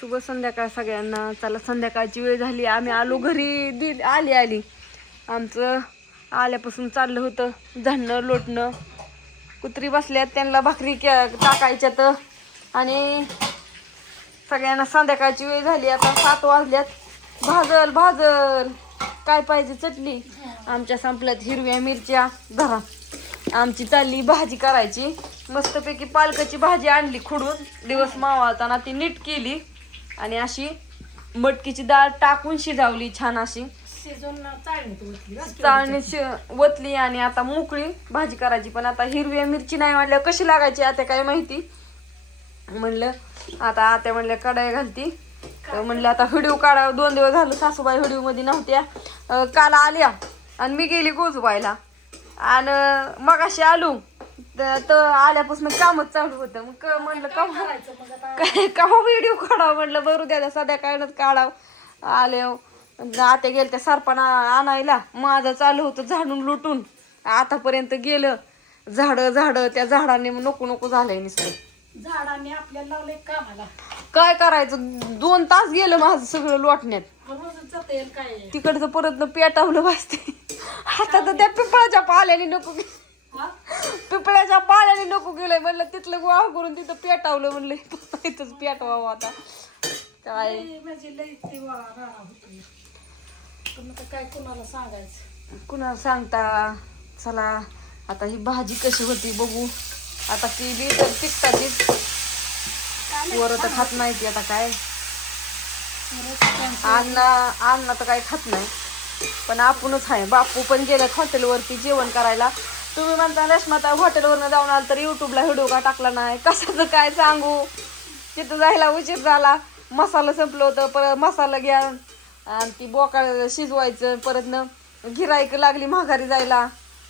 शुभ संध्याकाळ सगळ्यांना. चला संध्याकाळची वेळ झाली, आम्ही आलो घरी. आली आमचं आल्यापासून चाललं होतं झाडणं लोटणं. कुत्री बसल्यात, त्यांना भाकरी टाकायच्यात आणि सगळ्यांना संध्याकाळची वेळ झाली. आता 7 वाजल्यात. भाजल काय पाहिजे चटणी. आमच्या संपल्यात हिरव्या मिरच्या. धरा, आमची चालली भाजी करायची. मस्तपैकी पालकाची भाजी आणली खुडून, दिवस मावळताना ती नीट केली आणि अशी मटकीची डाळ टाकून शिजवली छान अशी. चाळणी वतली आणि आता मोकळी भाजी करायची. पण आता हिरव्या मिरची नाही म्हणल्यावर कशी लागायची आता काय माहिती. म्हणलं आता आत्या म्हणल्या कढाई घालती, तर म्हणलं आता व्हिडिओ काढा. 2 दिवस झालं सासूबाई व्हिडिओ मध्ये नव्हत्या. काल आल्या आणि मी गेली गोजबायला आणि मग अशी आलो तर आल्यापासून कामच चालू होतं. मग म्हणलं कवा व्हिडिओ काढावं. म्हणलं बरू द्या सध्या कायच काढावं. आले आता गेलं त्या सरपणा आणायला. माझं चालू होतं झाडून लुटून. आतापर्यंत गेलं झाड त्या झाडाने नको झालंय नुसतं. झाडाने आपल्याला लावलंय कामाला. काय करायचं, 2 तास गेलं माझं सगळं लोटण्यात. काय तिकडचं परत पेटावलं वाजते. आता तर त्या पिंपळाच्या पाल्याने नको गेलंय. म्हणलं तिथलं गोळा करून तिथं पेटावलं. म्हणलं इथंच पेटवावं आता. काय म्हणजे लई ती राडा होती. पण आता काय कुणाला सांगायचं, कुणाला सांगता. चला आता ही भाजी कशी होती बघू. आता केली तर तिखटाचीच. वर तर खात नाही ती. आता काय अण्णा तर काय खात नाही, पण आपणच आहे. बापू पण गेल्यात हॉटेलवरती जेवण करायला. तुम्ही म्हणता रेश्माता हॉटेलवरनं जाऊन आला तर युट्यूबला व्हिडिओ का टाकला नाही. कशाचं काय सांगू. तिथं जायला उशीर झाला. मसाला संपलं होतं. परत मसाला घ्या आणि ती बोकाळ शिजवायचं. परत न गिराईक लागली माघारी जायला.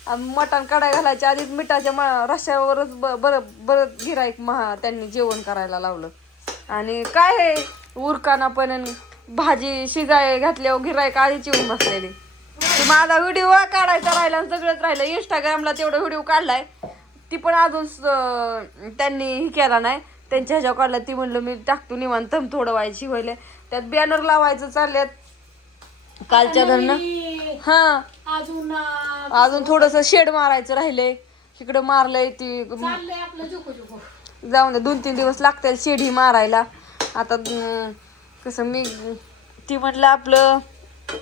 मटण कढाई घालायच्या आधीच मिठाच्या रश्यावरच बरं गिराईक त्यांनी जेवण करायला लावलं. आणि काय आहे उरकाना पण भाजी शिजाय घातल्यावर गिराईक आधीच येऊन बसलेली. माझा व्हिडिओ काढायचा राहिला आणि सगळंच राहिलं. इंस्टाग्रामला तेवढा व्हिडिओ काढलाय, ती पण अजून त्यांनी हे केला नाही. त्यांच्या ह्याच्यावर काढला. ती म्हणलं मी टाकतो निवांत थोडं व्हायची व्हायला. त्यात बॅनर लावायचं चालल्यात कालच्या धरणं. हा अजून थोडस शेड मारायचं राहिलंय. इकडं मारलंय ती जाऊन 2-3 दिवस लागतील शेड ही मारायला. आता कसं ती म्हटलं आपलं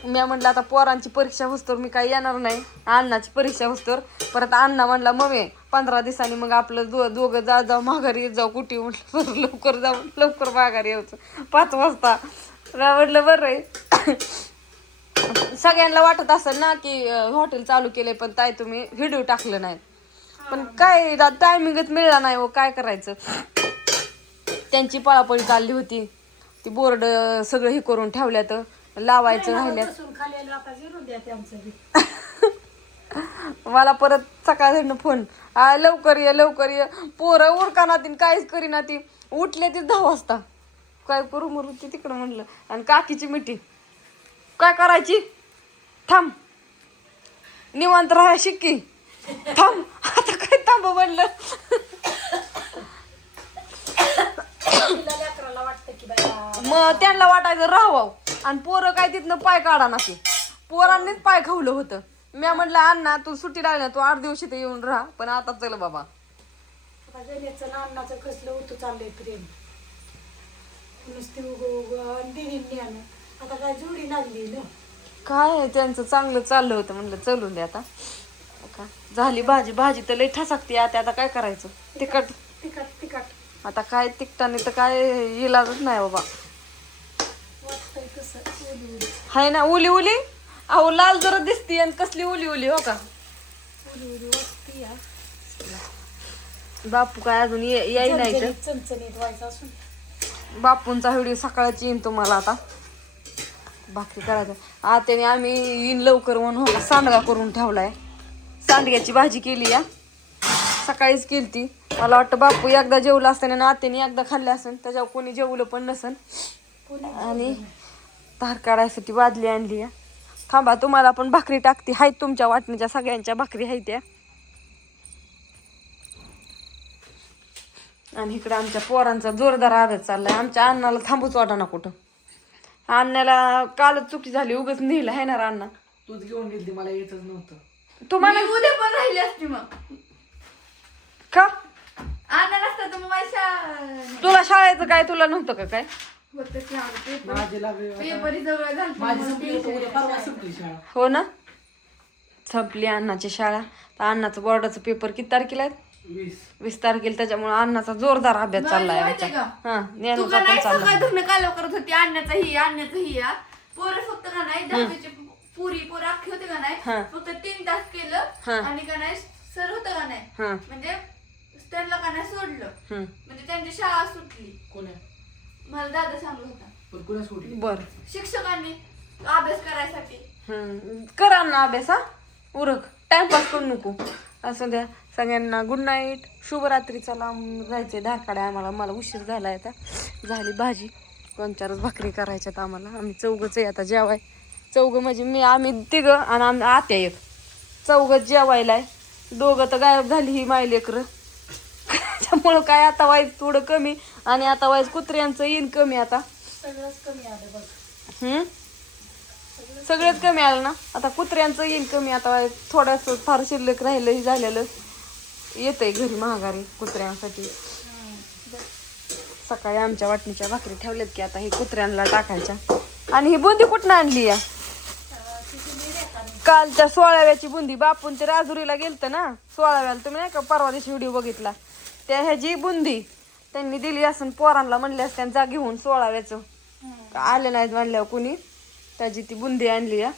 मी म्हटलं आता पोरांची परीक्षा होस्तोर मी काही येणार नाही. अण्णाची परीक्षा होस्तोर. परत अण्णा म्हणला मम्मी 15 दिवसांनी मग आपलं दोघं जाऊ माघारी येत जाऊ. कुठे म्हटलं लवकर जाऊ लवकर माघारी यायचं 5 वाजता. म्हटलं बरं आहे. सगळ्यांना वाटत असेल ना की हॉटेल चालू केलंय पण ताई तुम्ही व्हिडिओ टाकलं नाही. पण काय टायमिंगच मिळाला नाही. हो काय करायचं. त्यांची पळापळी चालली होती. ती बोर्ड सगळं हे करून ठेवल्यात, लावायचं राहिल्यात. मला परत सकाळ फोन लवकर ये. पोरं उरकाना ती काहीच करीना. ती उठले ती 10 वाजता. काय करू मरू ती तिकडं म्हणलं. आणि काकीची मिठी काय करायची. थांब निवांत राहा शिक्की. थांब आता काय थांब म्हणलं. मग त्यांना वाटायचं राहावं आणि पोरं काय तिथनं पाय काढा ना. पोरांनीच पाय खावलं होतं. मी म्हणलं अण्णा तू सुट्टी लागली तू 8 दिवशी ते येऊन राहा. पण आता चल बाबा. अन्नाचं कसलं होतं चाललंय प्रेम. आता काय जोडी लागली ना. काय त्यांचं चांगलं चाललं होतं. म्हणलं चलून दे आता. झाली भाजी तर लई ठसाकते आता काय करायचं. तिखट आता काय तिखटाने तर काय इलाजच नाही बाबा. हाय ना उली अहो लाल जरा दिसती आणि कसली उली हो का. बापू काय अजून याय नाही तर चणचणीत व्हायचं असून. बापूंचा व्हिडिओ सकाळची येईन तुम्हाला. आता भाकरी करायचं त्याने आम्ही येईन लवकर म्हणून सांडगा करून ठेवलाय. सांडग्याची भाजी केली या सकाळीच केली. मला वाटतं बापू एकदा जेवलं असताना ना आत्याने एकदा खाल्लं असेल. त्याच्यावर कोणी जेवलं पण नसेल. आणि धार काढायसाठी बादली आणली या. थांबा तुम्हाला पण भाकरी टाकते. आहेत तुमच्या वाटणीच्या सगळ्यांच्या भाकरी आहेत त्या. आणि इकडे आमच्या पोरांचा जोरदार अभ्यास चाललाय. आमच्या अण्णाला थांबूच वाटाना कुठं. अण्णाला कालच चुकी झाली, उगाच नेलं आहे ना अण्णा. तूच घेऊन गेली, मला येतच नव्हतं. तुम्हाला उद्या पण राहिली असती मग. का आणलं नसतं तर मग माझ्या तुला शाळेचं काय तुला नव्हतं का काय? होतं की आलं पेपर. माझी लागली पेपरही जवळ झालं माझी म्हणून संपली होती, उद्या परवा टेन्शन. संपली शाळा. हो ना, संपली अण्णाची शाळा. तर अण्णाचं बोर्डाचं पेपर किती तारखेला आहेत? 20 तारखेला. त्याच्यामुळे अण्णाचा जोरदार अभ्यास मला चाललाय माहिती आमचा. आहे का? हा तू ज्ञानूचा का पण नाही चाललाय. सकाळ धरणं कालव करत होती आणण्याचं ही या. पोरं फक्त का नाही दहावीचे पोरं अख्खी होते का नाही हा. फक्त 3 तास केलं हा. आणि का नाही सर होतं का नाही हा. म्हणजे त्यांना का नाही सोडलं हम्म. म्हणजे त्यांची शाळा सुटली. कोण्या मला दादा सांगत होता पण कोण्या सोडली? बर. शिक्षकांनी अभ्यास करायसाठी. कर अण्णा अभ्यास. हा उरक, टाइमपास करू नको. असं द्या सगळ्यांना गुड नाईट, शुभरात्री. चला जायचंय धारकाड्या आम्हाला. मला उशीर झाला आता. झाली भाजी, 2-4 भाकरी करायच्यात आम्हाला. आम्ही चौघच आहे आता जेवाय. चौघं म्हणजे आम्ही तिघं आणि आम्ही आत्या एक. चौघच जेवायला आहे. 2 तर गायब झाली ही माय लेकरं. त्यामुळं काय आता वाईज थोडं कमी आणि आता वाईज कुत्र्यांचं येईन कमी आता. सगळंच कमी आलं बघ. सगळंच कमी आलं ना. आता कुत्र्यांचं येईन कमी आता. थोडंसं फार शिल्लक राहिलं झालेलं येतंय घरी महागारी कुत्र्यांसाठी. सकाळी आमच्या वाटणीच्या भाकरी ठेवल्यात की आता ही कुत्र्यांना टाकायच्या. आणि ही बुंदी कुठनं आणली या? कालच्या 16व्याची बुंदी. बापून ते राजुरीला गेलतं ना 16व्याला. तुम्ही नाही का परवा दिवशी व्हिडिओ बघितला? त्या ह्याची बुंदी त्यांनी दिली असं पोरांना म्हणले असते जा घेऊन 16व्याचं. आले नाहीत म्हणल्यावर कुणी. त्याची ती बुंदी आणली या.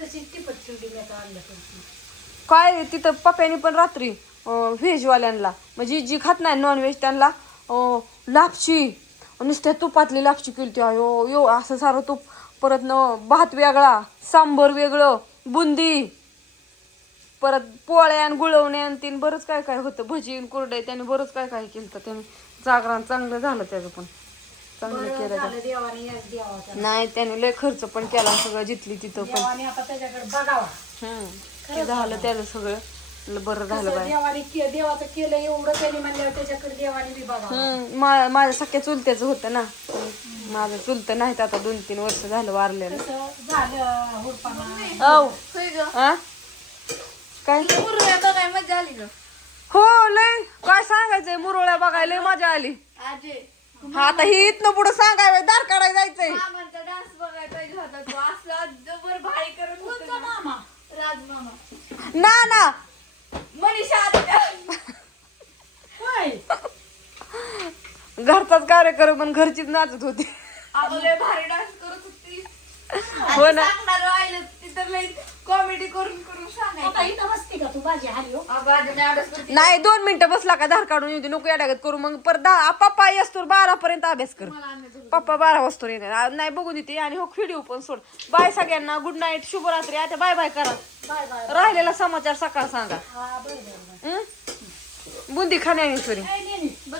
तशीच टिपट शिवडी मी आता आणलं होतं. काय तिथं पप्प्यानी पण रात्री व्हेजवाल्यांना म्हणजे जी खात नाही नॉनव्हेज त्यांना लापशी, नुसत्या तुपातली लापशी केली ती. अयो यो असं सारं तूप. परत भात वेगळा, सांबर वेगळं, बुंदी, परत पोळ्या आणि गुळवण्या आणि तीन बरंच काय काय होतं. भजी कुरडे त्याने बरंच काय काय केलं. त्याने जागरण चांगलं झालं त्याचं पण. चांगलं केलं झालं देवाने यश द्यावा त्याला. नाही त्याने लय खर्च पण केला सगळं जिथली तिथं पण. देवाने आता त्याच्याकडे बघावा. ते झालं त्याचं सगळं बरं झालं कसं बाय. देवाचं केलं एवढं त्यांनी म्हणल्यावर त्याच्याकडे देवाने बी बघावं. माझ्या सख्या चुलत्याचं होतं ना. माझं चुलतं नाहीत आता 2-3 वर्ष झालं वारलेलं. कसं झालं हुरपाना. औ होय ग. हा काय मुरळ्या बघाय मजा आली ग. हो लय काय सांगायचंय. मुरळ्या बघायला लय मजा आली. आजे हा आता ही इथनं पुढं सांगाय दार काढाय जायचंय. मामांचा डान्स बघायला पाहिजे होता तो. असला जबर भारी करत होता मामा राजमामा. ना ना मनीषा आत्या. होय. घरचाच कार्यक्रम पण घरचीच नाचत होती. अगं लय भारी डान्स करत होती. हो ना. सांगणार राहिलं तिथं लय कॉमेडी करून करून सांगायचं. आता इथं बसती का तू भाजी आली हो. अगं आजी मी अभ्यास करते. नाही 2 मिनिटं बसला का धार काढून येऊ दे. नको याडागत करू. मग परत पप्पा येतो 12 पर्यंत अभ्यास कर. मला आणलं तुझं. पप्पा 12 वाजता येणार नाही बघून देते. आणि हो व्हिडिओ पण सोड. बाय सगळ्यांना, गुड नाईट, शुभरात्री. आता बाय बाय करा. Bye bye. राहिलेला समाचार सकाळ सांगा. हा बरं बरं. बुंदी खाण्याने सॉरी. नाही, नाही, नाही. बघ,